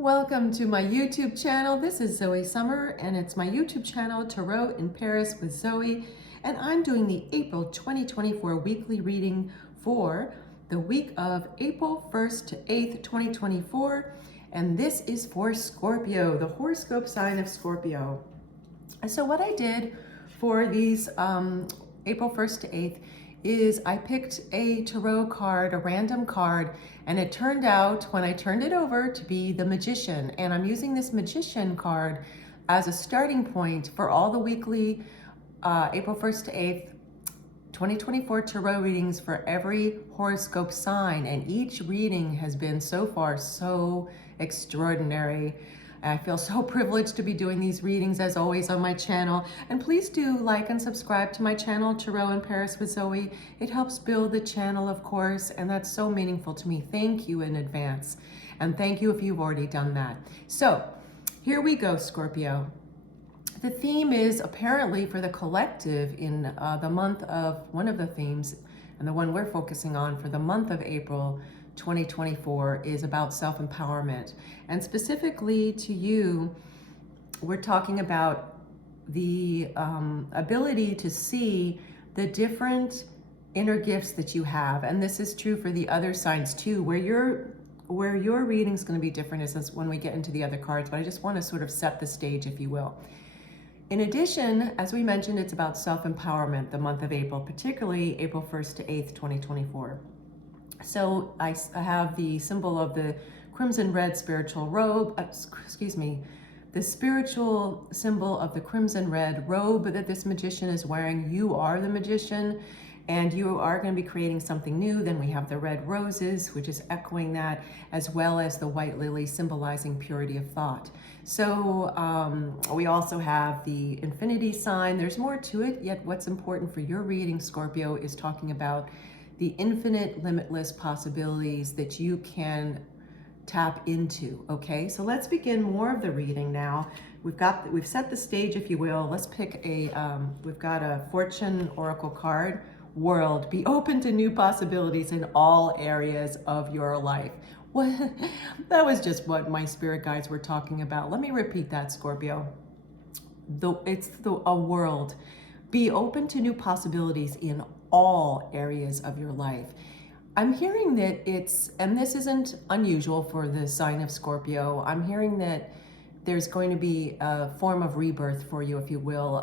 Welcome to my YouTube channel. This is Zoe Summer and it's my YouTube channel Tarot in Paris with Zoe, and I'm doing the April 2024 weekly reading for the week of April 1st to 8th, 2024, and this is for Scorpio, the horoscope sign of Scorpio. So what I did for these April 1st to 8th is I picked a tarot card, a random card, and it turned out when I turned it over to be the Magician. And I'm using this Magician card as a starting point for all the weekly April 1st to 8th 2024 tarot readings for every horoscope sign. And each reading has been so far so extraordinary. I feel so privileged to be doing these readings as always on my channel. And please do like and subscribe to my channel, Tarot in Paris with Zoe. It helps build the channel, of course, and that's so meaningful to me. Thank you in advance. And thank you if you've already done that. So here we go, Scorpio. The theme is apparently for the collective in the month of, one of the themes, and the one we're focusing on for the month of April 2024 is about self-empowerment. And specifically to you, we're talking about the ability to see the different inner gifts that you have. And this is true for the other signs too. Where your reading is going to be different is when we get into the other cards, but I just want to sort of set the stage, if you will. In addition, as we mentioned, it's about self-empowerment, the month of April, particularly April 1st to 8th, 2024. So I have the symbol of the crimson red spiritual robe, the spiritual symbol of the crimson red robe that this magician is wearing. You are the magician, and you are going to be creating something new. Then we have the red roses, which is echoing that, as well as the white lily symbolizing purity of thought. So we also have the infinity sign. There's more to it, yet what's important for your reading, Scorpio, is talking about the infinite, limitless possibilities that you can tap into, okay? So let's begin more of the reading now. We've set the stage, if you will. Let's pick we've got a fortune oracle card. World, be open to new possibilities in all areas of your life. What? That was just what my spirit guides were talking about. Let me repeat that, Scorpio. A world. Be open to new possibilities in all areas of your life. I'm hearing that and this isn't unusual for the sign of Scorpio, I'm hearing that there's going to be a form of rebirth for you, if you will,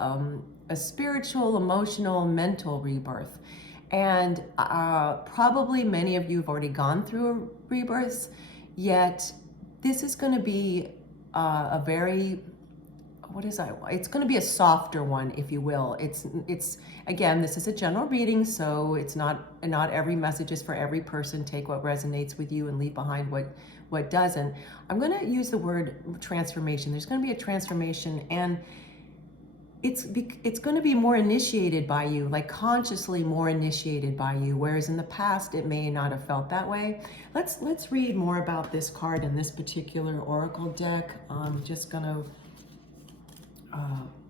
a spiritual, emotional, mental rebirth. And probably many of you have already gone through rebirths, yet this is going to be a very, it's going to be a softer one, if you will. It's again, this is a general reading, so it's not every message is for every person. Take what resonates with you and leave behind what doesn't. I'm going to use the word transformation. There's going to be a transformation, and it's going to be more initiated by you, like consciously more initiated by you, whereas in the past it may not have felt that way. Let's read more about this card in this particular oracle deck. I'm just going to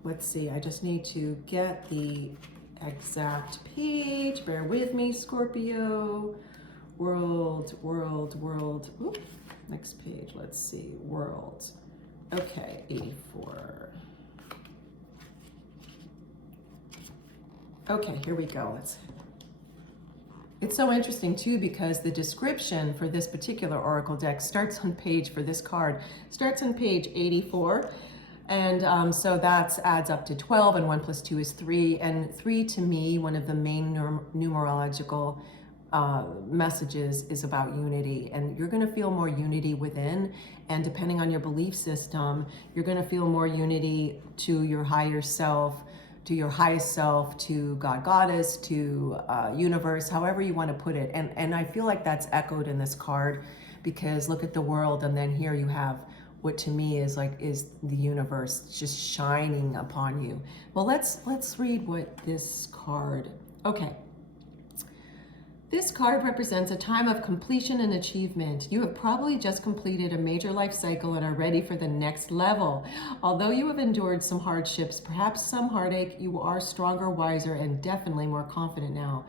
let's see, I just need to get the exact page. Bear with me, Scorpio. World. Oop, next page, let's see, world. Okay, 84. Okay, here we go. It's so interesting too, because the description for this particular oracle deck starts on page, for this card, starts on page 84. And so that adds up to 12, and 1 plus 2 is 3. And 3, to me, one of the main numerological messages is about unity. And you're going to feel more unity within. And depending on your belief system, you're going to feel more unity to your higher self, to your highest self, to God, Goddess, to universe, however you want to put it. And I feel like that's echoed in this card, because look at the world, and then here you have what to me is the universe just shining upon you. Well, let's read what this card, okay. This card represents a time of completion and achievement. You have probably just completed a major life cycle and are ready for the next level. Although you have endured some hardships, perhaps some heartache, you are stronger, wiser, and definitely more confident now.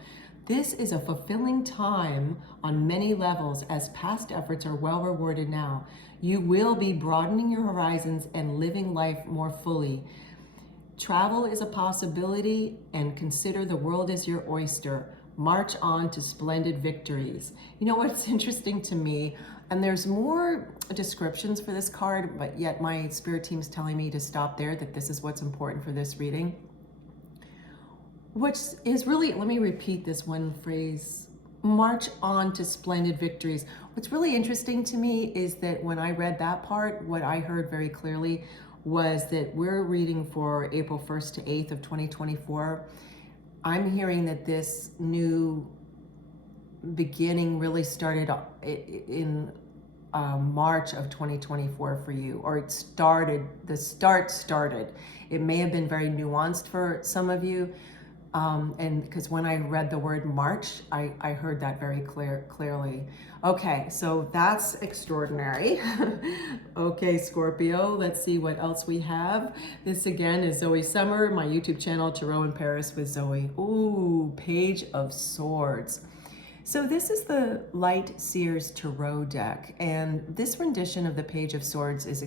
This is a fulfilling time on many levels, as past efforts are well rewarded now. You will be broadening your horizons and living life more fully. Travel is a possibility, and consider the world as your oyster. March on to splendid victories. You know what's interesting to me, and there's more descriptions for this card, but yet my spirit team's telling me to stop there, that this is what's important for this reading. Which is really, let me repeat this one phrase, march on to splendid victories. What's really interesting to me is that when I read that part, what I heard very clearly was that we're reading for April 1st to 8th of 2024. I'm hearing that this new beginning really started in March of 2024 for you, or it started, the start started. It may have been very nuanced for some of you. And because when I read the word March, I heard that very clearly. Okay, so that's extraordinary. Okay, Scorpio, let's see what else we have. This again is Zoe Summer, my YouTube channel, Tarot in Paris with Zoe. Ooh, Page of Swords. So this is the Light Seers Tarot deck, and this rendition of the Page of Swords is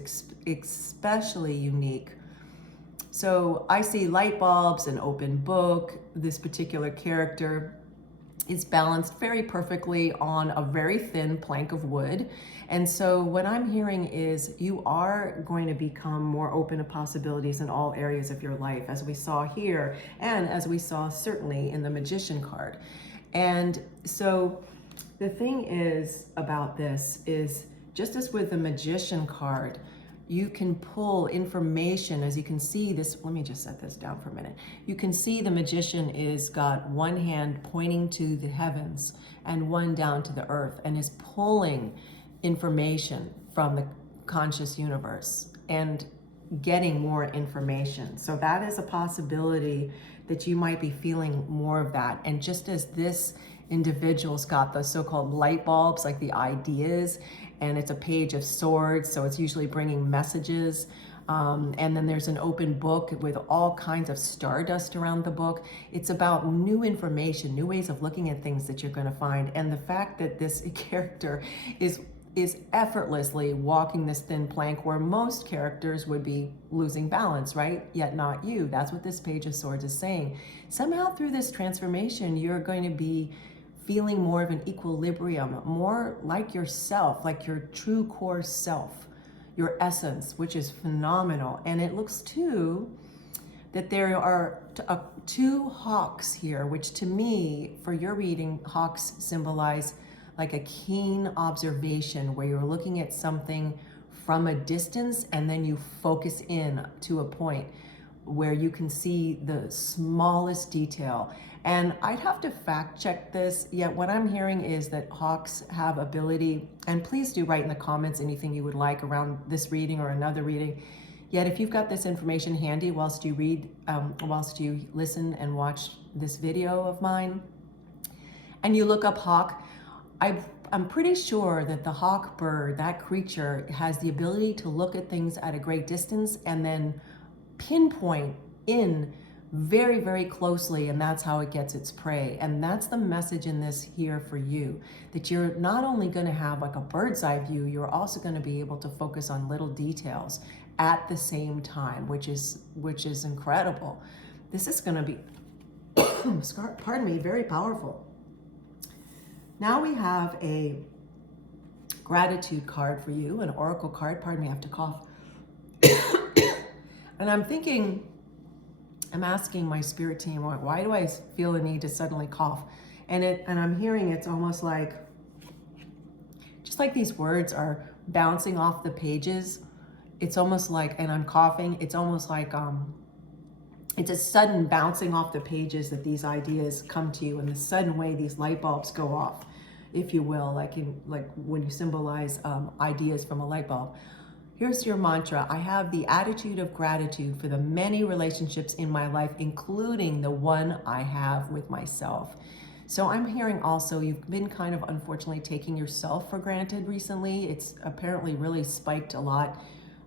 especially unique. So I see light bulbs, an open book. This particular character is balanced very perfectly on a very thin plank of wood. And so what I'm hearing is you are going to become more open to possibilities in all areas of your life, as we saw here, and as we saw certainly in the Magician card. And so the thing is about this is, just as with the Magician card, you can pull information, as you can see this, let me just set this down for a minute. You can see the Magician is got one hand pointing to the heavens and one down to the earth, and is pulling information from the conscious universe and getting more information. So that is a possibility that you might be feeling more of that. And just as this individual's got the so-called light bulbs, like the ideas, and it's a Page of Swords, so it's usually bringing messages. And then there's an open book with all kinds of stardust around the book. It's about new information, new ways of looking at things that you're going to find. And the fact that this character is effortlessly walking this thin plank where most characters would be losing balance, right? Yet not you. That's what this Page of Swords is saying. Somehow through this transformation, you're going to be feeling more of an equilibrium, more like yourself, like your true core self, your essence, which is phenomenal. And it looks too that there are two hawks here, which to me, for your reading, hawks symbolize like a keen observation where you're looking at something from a distance and then you focus in to a point where you can see the smallest detail. And I'd have to fact check this, yet what I'm hearing is that hawks have ability, and please do write in the comments anything you would like around this reading or another reading. Yet if you've got this information handy whilst you read, whilst you listen and watch this video of mine, and you look up hawk, I'm pretty sure that the hawk bird, that creature, has the ability to look at things at a great distance and then pinpoint in very, very closely, and that's how it gets its prey. And that's the message in this here for you, that you're not only going to have like a bird's eye view, you're also going to be able to focus on little details at the same time, which is incredible. This is going to be, pardon me, very powerful. Now we have a gratitude card for you, an oracle card. Pardon me, I have to cough. And I'm thinking, I'm asking my spirit team, why do I feel the need to suddenly cough? And I'm hearing it's almost like, just like these words are bouncing off the pages. It's almost like, and I'm coughing, it's almost like, it's a sudden bouncing off the pages that these ideas come to you, in the sudden way these light bulbs go off, if you will, like when you symbolize ideas from a light bulb. Here's your mantra. I have the attitude of gratitude for the many relationships in my life, including the one I have with myself. So I'm hearing also you've been kind of unfortunately taking yourself for granted recently. It's apparently really spiked a lot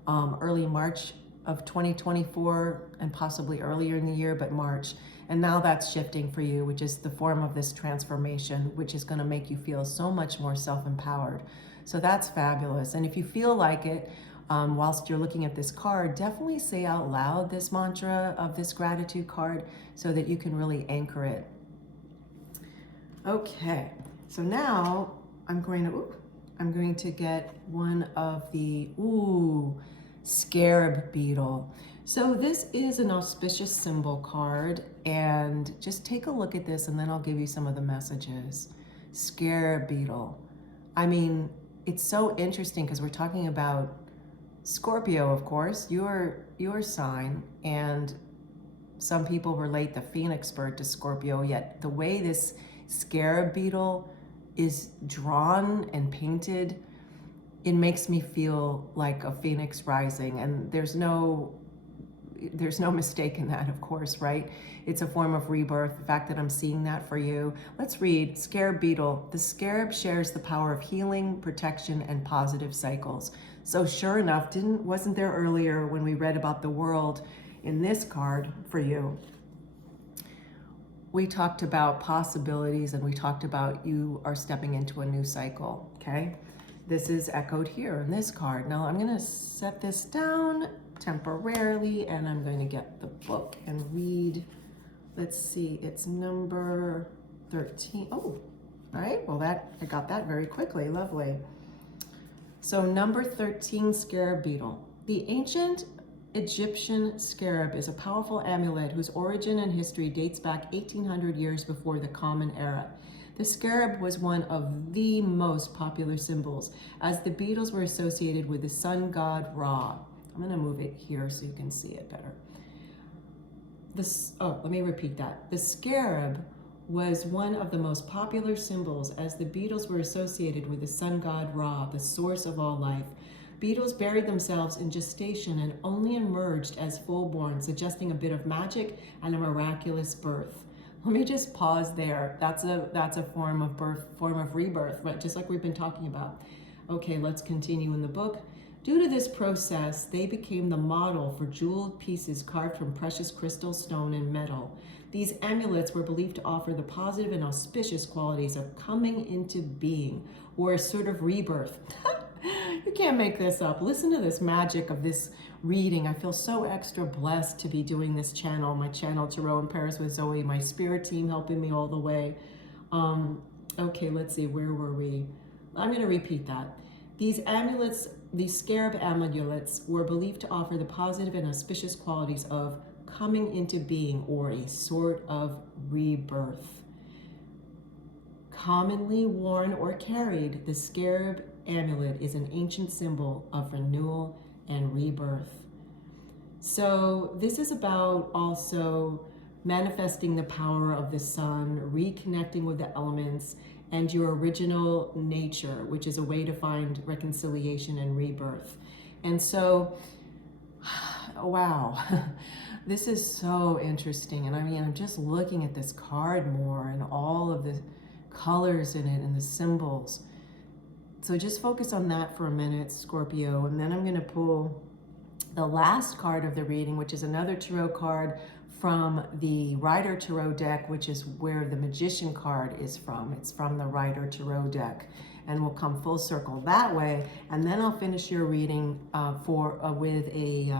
early March of 2024 and possibly earlier in the year, but March. And now that's shifting for you, which is the form of this transformation, which is going to make you feel so much more self-empowered. So that's fabulous. And if you feel like it, whilst you're looking at this card, definitely say out loud this mantra of this gratitude card so that you can really anchor it. Okay, so now I'm going to get one of the, scarab beetle. So this is an auspicious symbol card, and just take a look at this and then I'll give you some of the messages. Scarab beetle. I mean, it's so interesting because we're talking about Scorpio, of course, your sign, and some people relate the Phoenix bird to Scorpio, yet the way this scarab beetle is drawn and painted, it makes me feel like a phoenix rising, and there's no mistake in that, of course, right? It's a form of rebirth. The fact that I'm seeing that for you. Let's read Scarab Beetle. The scarab shares the power of healing, protection, and positive cycles. So sure enough, wasn't there earlier when we read about the world in this card for you? We talked about possibilities and we talked about you are stepping into a new cycle, okay? This is echoed here in this card. Now I'm gonna set this down temporarily and I'm going to get the book and read. Let's see, it's number 13. Oh, all right, well I got that very quickly, lovely. So number 13, scarab beetle. The ancient Egyptian scarab is a powerful amulet whose origin and history dates back 1800 years before the Common Era. The scarab was one of the most popular symbols, as the beetles were associated with the sun god Ra. I'm going to move it here so you can see it better. Let me repeat that. The scarab was one of the most popular symbols, as the beetles were associated with the sun god Ra, the source of all life. Beetles buried themselves in gestation and only emerged as full-born, suggesting a bit of magic and a miraculous birth. Let me just pause there. That's a form of birth, form of rebirth, right? Just like we've been talking about. Okay, let's continue in the book. Due to this process, they became the model for jeweled pieces carved from precious crystal, stone, and metal. These amulets were believed to offer the positive and auspicious qualities of coming into being, or a sort of rebirth. You can't make this up. Listen to this magic of this reading. I feel so extra blessed to be doing this channel, my channel, Tarot in Paris with Zoe, my spirit team helping me all the way. Okay, let's see, where were we? I'm going to repeat that. These amulets, these scarab amulets, were believed to offer the positive and auspicious qualities of coming into being, or a sort of rebirth. Commonly worn or carried, the scarab amulet is an ancient symbol of renewal and rebirth. So this is about also manifesting the power of the sun, reconnecting with the elements and your original nature, which is a way to find reconciliation and rebirth. And so, wow, this is so interesting. And I mean, I'm just looking at this card more and all of the colors in it and the symbols. So just focus on that for a minute, Scorpio, and then I'm going to pull the last card of the reading, which is another tarot card from the Rider Tarot deck, which is where the Magician card is from. It's from the Rider Tarot deck, and we'll come full circle that way. And then I'll finish your reading with a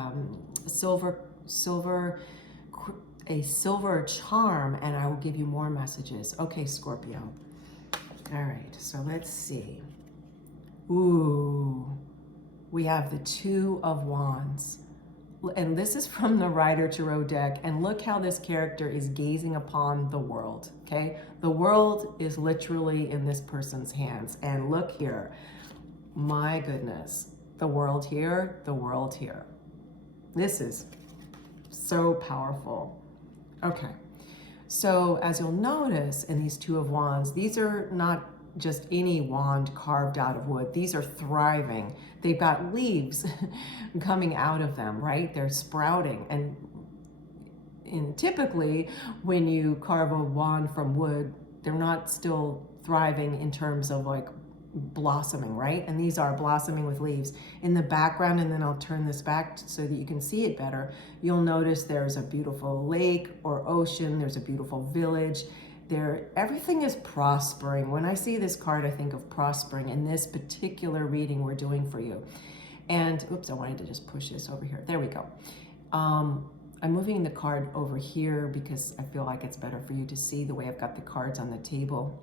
silver charm, and I will give you more messages. Okay, Scorpio. All right, so let's see. Ooh, we have the Two of Wands. And this is from the Rider Tarot deck. And look how this character is gazing upon the world, okay? The world is literally in this person's hands. And look here, my goodness, the world here, the world here. This is so powerful. Okay, so as you'll notice in these Two of Wands, these are not just any wand carved out of wood. These are thriving. They've got leaves coming out of them, right? They're sprouting. And typically when you carve a wand from wood, they're not still thriving in terms of like blossoming, right? And these are blossoming with leaves. In the background, and then I'll turn this back so that you can see it better, you'll notice there's a beautiful lake or ocean, there's a beautiful village. Everything is prospering. When I see this card, I think of prospering in this particular reading we're doing for you. And, oops, I wanted to just push this over here. There we go. I'm moving the card over here because I feel like it's better for you to see the way I've got the cards on the table.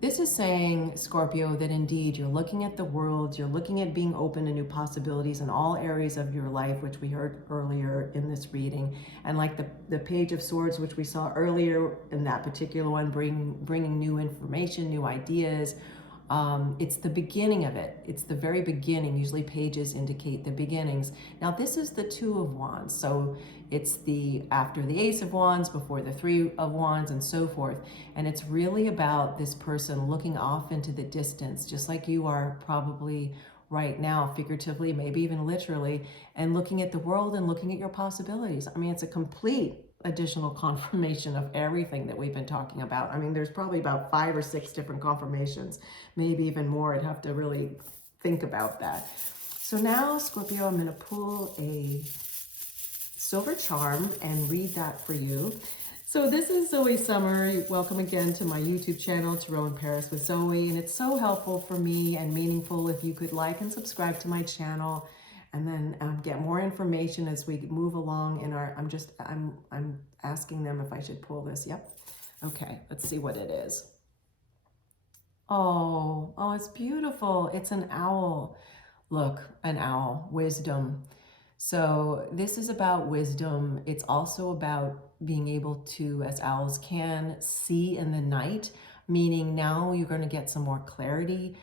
This is saying, Scorpio, that indeed you're looking at the world, you're looking at being open to new possibilities in all areas of your life, which we heard earlier in this reading. And like the Page of Swords, which we saw earlier in that particular one, bringing new information, new ideas. It's the beginning of it. It's the very beginning. Usually pages indicate the beginnings. Now this is the Two of Wands. So it's after the Ace of Wands, before the Three of Wands, and so forth. And it's really about this person looking off into the distance, just like you are probably right now, figuratively, maybe even literally, and looking at the world and looking at your possibilities. I mean, it's a complete additional confirmation of everything that we've been talking about. I mean, there's probably about 5 or 6 different confirmations, maybe even more. I'd have to really think about that. So now, Scorpio, I'm going to pull a silver charm and read that for you. So this is Zoe Summer. Welcome again to my YouTube channel, Tarot in Paris with Zoe. And it's so helpful for me and meaningful if you could like and subscribe to my channel, and then get more information as we move along in our, I'm asking them if I should pull this. Yep. Okay, let's see what it is. Oh, it's beautiful. It's an owl. Look, an owl, wisdom. So this is about wisdom. It's also about being able to, as owls can, see in the night, meaning now you're going to get some more clarity.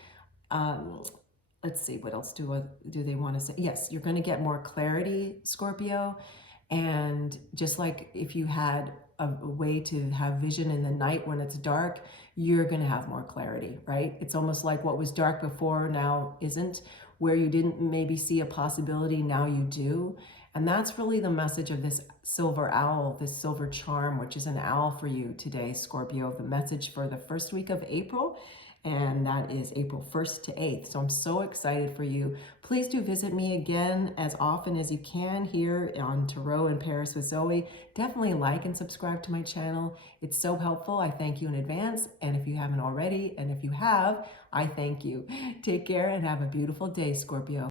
Let's see, what else do they want to say? Yes, you're going to get more clarity, Scorpio. And just like if you had a way to have vision in the night when it's dark, you're going to have more clarity, right? It's almost like what was dark before now isn't, where you didn't maybe see a possibility, now you do. And that's really the message of this silver owl, this silver charm, which is an owl for you today, Scorpio. The message for the first week of April, and that is April 1st to 8th. So I'm so excited for you. Please do visit me again as often as you can here on Tarot in Paris with Zoe. Definitely like and subscribe to my channel. It's so helpful. I thank you in advance. And if you haven't already, and if you have, I thank you. Take care and have a beautiful day, Scorpio.